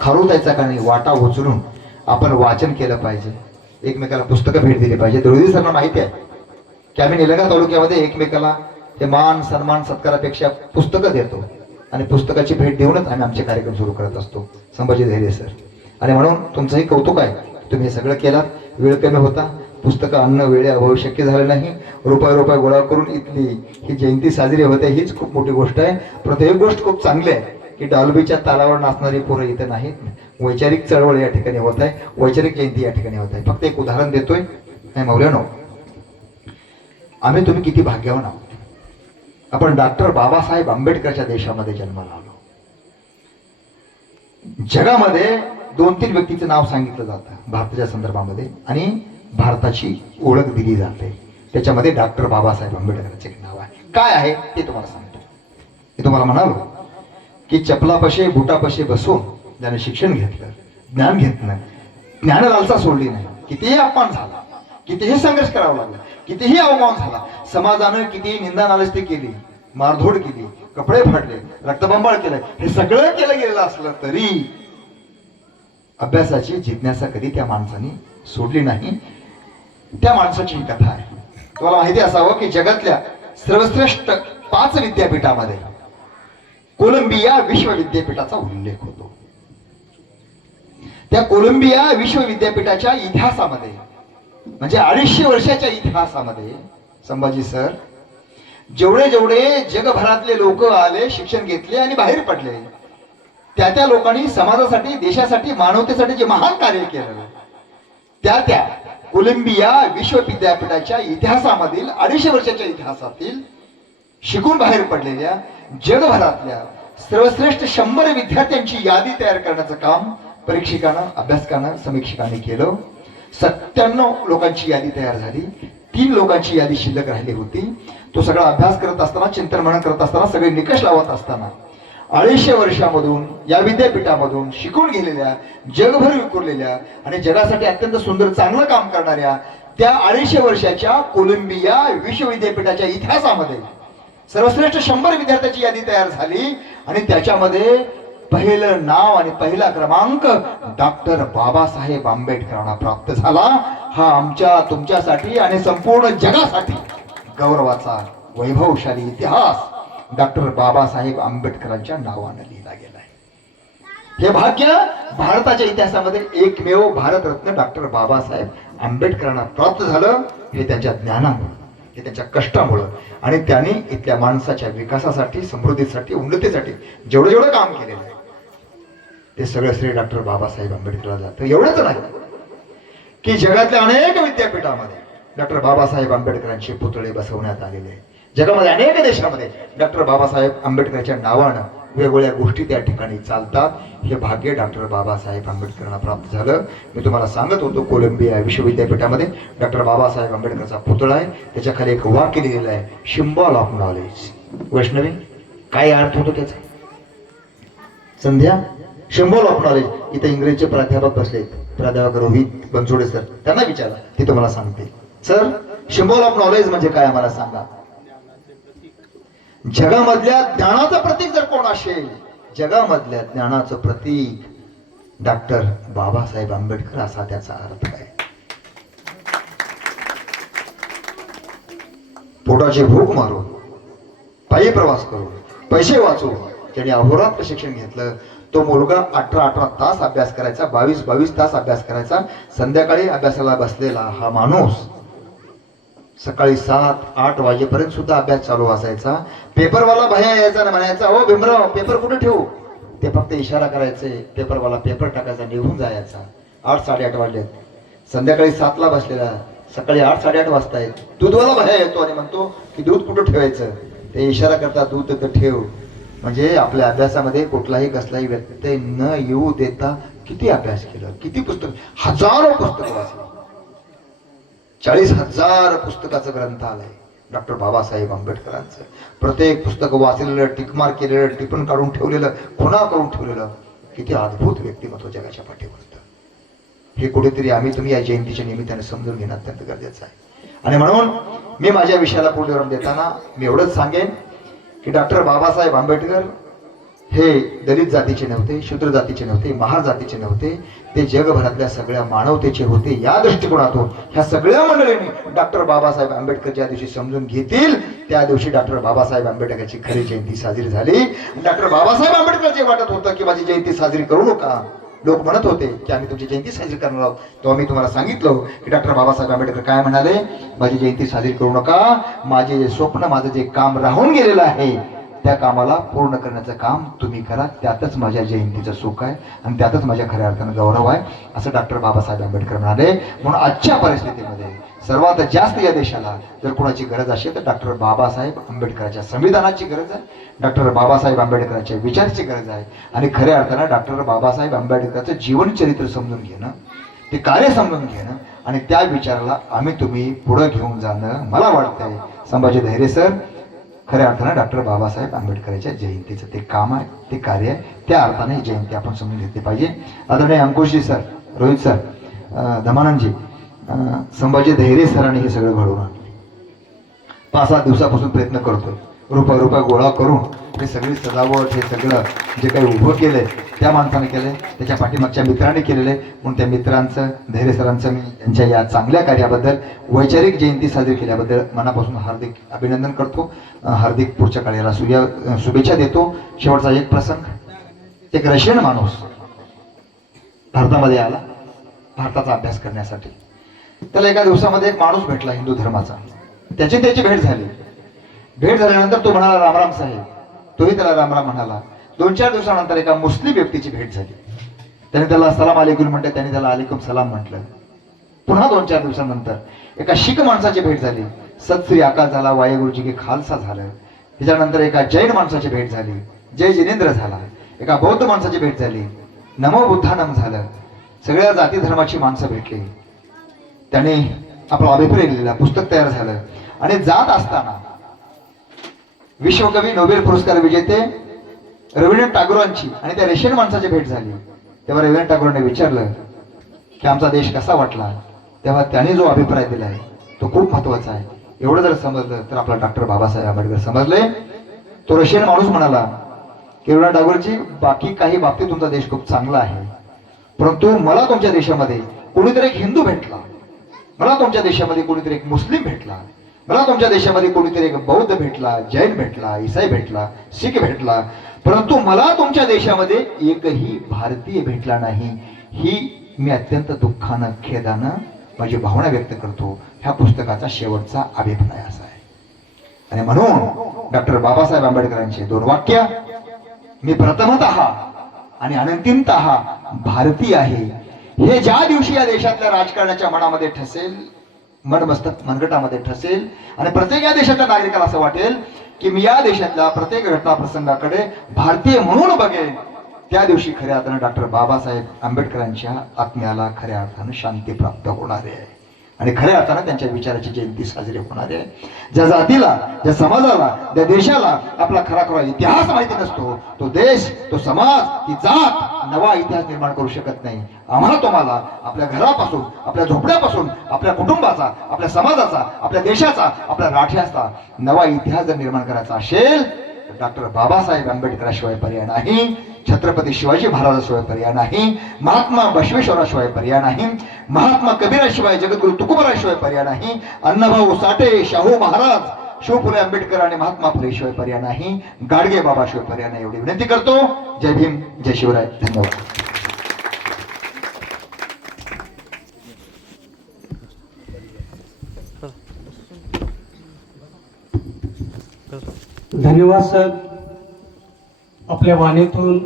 खारुतायचा का नाही वाटा उचलून आपण वाचन केलं पाहिजे, एकमेकाला पुस्तकं भेट दिली पाहिजे. द्रोधी सरना माहिती आहे की आम्ही निलंगा तालुक्यामध्ये एकमेकाला हे मान सन्मान सत्कारापेक्षा पुस्तकं देतो आणि पुस्तकाची भेट देऊनच आम्ही आमचे कार्यक्रम सुरू करत असतो. संभाजी धैर्य सर, आणि म्हणून तुमचंही कौतुक आहे, तुम्ही हे सगळं केलात. वेळ कमी होता, पुस्तकं आणणं वेळेअभावी शक्य झालं नाही. रुपये गोळा करून इथली ही जयंती साजरी होते, हीच खूप मोठी गोष्ट आहे. परंतु एक गोष्ट खूप चांगली आहे की डॉल्बीच्या तालावर नाचणारी पोरं इथं नाहीत. वैचारिक चळवळ या ठिकाणी होत आहे, वैचारिक जयंती या ठिकाणी होत आहे. फक्त एक उदाहरण देतोय. नाही मौल्यानो, आम्ही तुम्ही किती भाग्यवान आहोत. आपण डॉक्टर बाबासाहेब आंबेडकरच्या देशामध्ये जन्माला आलो. जगामध्ये 2-3 व्यक्तीचं नाव सांगितलं जातं भारताच्या संदर्भामध्ये आणि भारताची ओळख दिली जाते. त्याच्यामध्ये डॉक्टर बाबासाहेब आंबेडकरांचे नाव आहे. काय आहे ते तुम्हाला सांगतो. मी तुम्हाला म्हणालो की चपलापाशी बुटापाशी बसून ज्याने शिक्षण घेतलं, ज्ञान घेतलं, ज्ञानलालसा सोडली नाही, कितीही अपमान झाला, कितीही संघर्ष करावा लागला, कितीही अवमान झाला, समाजानं कितीही निंदा नालस्ती केली, मारधोड केली, कपडे फाडले, रक्तबंबाळ केलं, हे सगळं केलं गेलेलं असलं तरी अभ्यासाची जिज्ञासा कधी त्या माणसाने सोडली नाही. त्या माणसाची ही कथा आहे. तुम्हाला माहिती असावं की जगातल्या सर्वश्रेष्ठ 5 विद्यापीठामध्ये कोलंबिया विश्वविद्यापीठाचा उल्लेख होतो. त्या कोलंबिया विश्वविद्यापीठाच्या इतिहासामध्ये म्हणजे 250 वर्षाच्या इतिहासामध्ये संभाजी सर जेवढे जगभरातले लोक आले, शिक्षण घेतले आणि बाहेर पडले, त्या लोकांनी समाजासाठी, देशासाठी, मानवतेसाठी जे महान कार्य केलं, त्या कोलंबिया विश्वविद्यापीठाच्या इतिहासामधील 250 वर्षाच्या इतिहासातील शिकून बाहेर पडलेल्या जगभरातल्या सर्वश्रेष्ठ 100 विद्यार्थ्यांची यादी तयार करण्याचं काम परीक्षकानं, अभ्यासकानं, समीक्षकांनी केलं. 97 लोकांची यादी तयार झाली. 3 लोकांची यादी शिल्लक राहिली होती. तो सगळा अभ्यास करत असताना, चिंतन मनन करत असताना, सगळे निकष लावत असताना 250 वर्षामधून या विद्यापीठामधून शिकून गेलेल्या, जगभर विखुरलेल्या आणि जगासाठी अत्यंत सुंदर चांगलं काम करणाऱ्या त्या 250 वर्षाच्या कोलंबिया विश्वविद्यापीठाच्या इतिहासामध्ये सर्वश्रेष्ठ 100 विद्यार्थ्यांची यादी तयार झाली आणि त्याच्यामध्ये पहिलं नाव आणि पहिला क्रमांक डॉक्टर बाबासाहेब आंबेडकरांना प्राप्त झाला. हा आमच्या तुमच्यासाठी आणि संपूर्ण जगासाठी गौरवाचा वैभवशाली इतिहास डॉक्टर बाबासाहेब आंबेडकरांच्या नावाने लिहिला गेलाय. हे भाग्य भारताच्या इतिहासामध्ये एकमेव भारतरत्न डॉक्टर बाबासाहेब आंबेडकरांना प्राप्त झालं. हे त्यांच्या ज्ञानामुळे, हे त्यांच्या कष्टामुळे आणि त्यांनी इथल्या माणसाच्या विकासासाठी, समृद्धीसाठी, उन्नतीसाठी जेवढं काम केलेलं आहे ते सगळं श्री डॉक्टर बाबासाहेब आंबेडकरला जातं. एवढंच नाही की जगातल्या अनेक विद्यापीठामध्ये डॉक्टर बाबासाहेब आंबेडकरांचे पुतळे बसवण्यात आलेले आहेत. जगामध्ये अनेक देशामध्ये डॉक्टर बाबासाहेब आंबेडकरांच्या नावानं वेगवेगळ्या गोष्टी त्या ठिकाणी चालतात. हे भाग्य डॉक्टर बाबासाहेब आंबेडकरांना प्राप्त झालं. मी तुम्हाला सांगत होतो कोलंबिया विश्वविद्यापीठामध्ये डॉक्टर बाबासाहेब आंबेडकरचा पुतळा आहे. त्याच्या खाली एक वाक्य लिहिलेलं आहे, सिम्बॉल ऑफ नॉलेज. वैष्णवी, काय अर्थ होतो त्याचा? संध्या, सिम्बॉल ऑफ नॉलेज. इथे इंग्रजीचे प्राध्यापक बसले, प्राध्यापक रोहित बनसोडे सर, त्यांना विचारला, ते तुम्हाला सांगते. सर, सिम्बॉल ऑफ नॉलेज म्हणजे काय आम्हाला सांगा. जगामधल्या ज्ञानाचं प्रतीक जर कोण असेल, जगामधल्या ज्ञानाचं प्रतीक डॉक्टर बाबासाहेब आंबेडकर, असा त्याचा अर्थ आहे. पोटाची भूक मारून, पायी प्रवास करून, पैसे वाचून ज्यांनी अहोरात्र शिक्षण घेतलं, तो मुलगा 18 तास अभ्यास करायचा, 22 तास अभ्यास करायचा. संध्याकाळी अभ्यासाला बसलेला हा माणूस सकाळी 7-8 वाजेपर्यंत सुद्धा अभ्यास चालू असायचा. पेपरवाला भया यायचा ना, म्हणायचा, हो भीमराव पेपर कुठे ठेवू? ते फक्त इशारा करायचे, पेपरवाला पेपर टाकायचा, निघून जायचा. 8-8:30 वाजलेत. संध्याकाळी 7ला बसलेला, सकाळी 8-8:30 वाजतायत. दूधवाला भया येतो आणि म्हणतो की दूध कुठं ठेवायचं? ते इशारा करता, दूध तर ठेव. म्हणजे आपल्या अभ्यासामध्ये कुठलाही कसलाही व्यत्यय न येऊ देता किती अभ्यास केला, किती पुस्तक, हजारो पुस्तकं वाचली. 40,000 पुस्तकाचं ग्रंथालय डॉक्टर बाबासाहेब आंबेडकरांचं. प्रत्येक पुस्तक वाचलेलं, टिकमार्क केलेलं, टिपण काढून ठेवलेलं, खुणा करून ठेवलेलं. किती अद्भुत व्यक्तिमत्व जगाच्या पाठीवर. हे कुठेतरी आम्ही तुम्ही या जयंतीच्या निमित्ताने समजून घेणं अत्यंत गरजेचं आहे. आणि म्हणून मी माझ्या विषयाला पूर्ण देताना मी एवढंच सांगेन की डॉक्टर बाबासाहेब आंबेडकर हे दलित जातीचे नव्हते, शूद्र जातीचे नव्हते, महार जातीचे नव्हते, ते जगभरातल्या सगळ्या मानवतेचे होते. या दृष्टिकोनातून ह्या सगळ्या मंडळींनी डॉक्टर बाबासाहेब आंबेडकर ज्या दिवशी समजून घेतील त्या दिवशी डॉक्टर बाबासाहेब आंबेडकरची खरी जयंती साजरी झाली. डॉक्टर बाबासाहेब आंबेडकर जे वाटत होतं की माझी जयंती साजरी करू नका, लोक म्हणत होते की आम्ही तुमची जयंती साजरी करणार आहोत, तेव्हा मी तुम्हाला सांगितलं की डॉक्टर बाबासाहेब आंबेडकर काय म्हणाले, माझी जयंती साजरी करू नका, माझे जे स्वप्न, माझं जे काम राहून गेलेलं आहे त्या कामाला पूर्ण करण्याचं काम तुम्ही करा, त्यातच माझ्या जयंतीचं सुख आहे आणि त्यातच माझ्या खऱ्या अर्थानं गौरव आहे, असं डॉक्टर बाबासाहेब आंबेडकर म्हणाले. म्हणून आजच्या परिस्थितीमध्ये सर्वात जास्त या देशाला जर कोणाची गरज असेल तर डॉक्टर बाबासाहेब आंबेडकरांच्या संविधानाची गरज आहे, डॉक्टर बाबासाहेब आंबेडकरांच्या विचाराची गरज आहे. आणि खऱ्या अर्थानं डॉक्टर बाबासाहेब आंबेडकरचं जीवनचरित्र समजून घेणं, ते कार्य समजून घेणं आणि त्या विचाराला आम्ही तुम्ही पुढे घेऊन जाणं, मला वाटतंय संभाजी धैर्य सर खऱ्या अर्थानं डॉक्टर बाबासाहेब आंबेडकरांच्या जयंतीचं ते काम आहे, ते कार्य आहे. त्या अर्थाने ही जयंती आपण समजून घेतली पाहिजे. आदरणीय अंकुशजी सर, रोहित सर, धमानंदजी, संभाजी धैर्य सरांनी हे सगळं घडवून आणले. 5-7 दिवसापासून प्रयत्न करतोय, रुपया गोळा करून हे सगळी सजावट, हे सगळं जे काही उभं केलंय त्या माणसाने केलंय, त्याच्या पाठीमागच्या मित्रांनी केलेलं आहे. म्हणून त्या मित्रांचं, धैर्य सरांचं मी यांच्या या चांगल्या कार्याबद्दल, वैचारिक जयंती साजरी केल्याबद्दल मनापासून हार्दिक अभिनंदन करतो, हार्दिक पुढच्या कार्याला शुभेच्छा देतो. शेवटचा एक प्रसंग, एक रशियन माणूस भारतामध्ये आला भारताचा अभ्यास करण्यासाठी. त्याला एका दिवसामध्ये एक माणूस भेटला हिंदू धर्माचा, त्याची भेट झाली. भेट झाल्यानंतर तो म्हणाला रामराम साहेब, तोही त्याला रामराम म्हणाला. 2-4 दिवसानंतर एका मुस्लिम व्यक्तीची भेट झाली, त्याने त्याला सलाम अलेकुम म्हटलं, त्याने त्याला अलेकुम सलाम म्हटलं. पुन्हा 2-4 दिवसानंतर एका शीख माणसाची भेट झाली, सत श्री अकाल झाला, वाहेगुरुजी की खालसा झालं. त्याच्यानंतर एका जैन माणसाची भेट झाली, जय जिनेंद्र झाला. एका बौद्ध माणसाची भेट झाली, नमो बुद्धानम झालं. सगळ्या जाती धर्माची माणसं भेटली, त्याने आपला अभिप्राय लिहिला, पुस्तक तयार झालं. आणि जात असताना विश्वकवी, नोबेल पुरस्कार विजेते रवींद्रनाथ टागोरांची आणि त्या रशियन माणसाची भेट झाली. तेव्हा रवींद्रनाथ टागोरांनी विचारलं की आमचा देश कसा वाटला, तेव्हा त्याने जो अभिप्राय दिलाय तो खूप महत्वाचा आहे. एवढं जर समजलं तर आपला डॉक्टर बाबासाहेब आंबेडकर समजले. तो रशियन माणूस म्हणाला की रवींद्रनाथ टागोरजी, बाकी काही बाबतीत तुमचा देश खूप चांगला आहे, परंतु मला तुमच्या देशामध्ये कोणीतरी एक हिंदू भेटला, मला तुमच्या देशामध्ये कोणीतरी एक मुस्लिम भेटला, मला तुमच्या देशामध्ये कोणीतरी एक बौद्ध भेटला, जैन भेटला, ईसाई भेटला, शीख भेटला, परंतु मला तुमच्या देशामध्ये एकही भारतीय भेटला नाही. ही मी अत्यंत दुःखानं, खेदानं माझी भावना व्यक्त करतो. ह्या पुस्तकाचा शेवटचा अभिप्राय असा आहे. आणि म्हणून डॉक्टर बाबासाहेब आंबेडकरांचे 2 वाक्य, मी प्रथमतः आणि अनंतिमतः भारतीय आहे, हे ज्या दिवशी या देशातल्या राजकारणाच्या मनामध्ये ठसेल, मनमस्तक मनगटामध्ये ठसेल आणि प्रत्येक या देशाच्या नागरिकाला असं वाटेल की मी या देशातल्या प्रत्येक घटना प्रसंगाकडे भारतीय म्हणून बघेन, त्या दिवशी खऱ्या अर्थानं डॉक्टर बाबासाहेब आंबेडकरांच्या आत्म्याला खऱ्या अर्थानं शांती प्राप्त होणार आहे आणि खऱ्या अर्थानं त्यांच्या विचाराची जयंती साजरी होणार आहे. ज्या जातीला, ज्या समाजाला, ज्या देशाला आपला खरा इतिहास माहिती नसतो, तो देश, तो समाज, ती जात नवा इतिहास निर्माण करू शकत नाही. आम्हाला तुम्हाला आपल्या घरापासून, आपल्या झोपड्यापासून, आपल्या कुटुंबाचा, आपल्या समाजाचा, आपल्या देशाचा, आपल्या राष्ट्राचा नवा इतिहास जर निर्माण करायचा असेल तर डॉक्टर बाबासाहेब आंबेडकराशिवाय पर्याय नाही, छत्रपती शिवाजी महाराजाशिवाय पर्याय नाही, महात्मा बसवेश्वराशिवाय पर्याय नाही, महात्मा कबीराशिवाय, जगद्गुरु तुकोबाराशिवाय पर्याय नाही, अण्णाभाऊ साठे, शाहू महाराज, शिवफुले आंबेडकर आणि महात्मा फुलेशिवाय पर्याय नाही, गाडगे बाबाशिवाय पर्याय नाही. एवढी विनंती करतो. जय भीम, जय शिवराय, धन्यवाद. धन्यवाद सर. आपल्या वाणीतून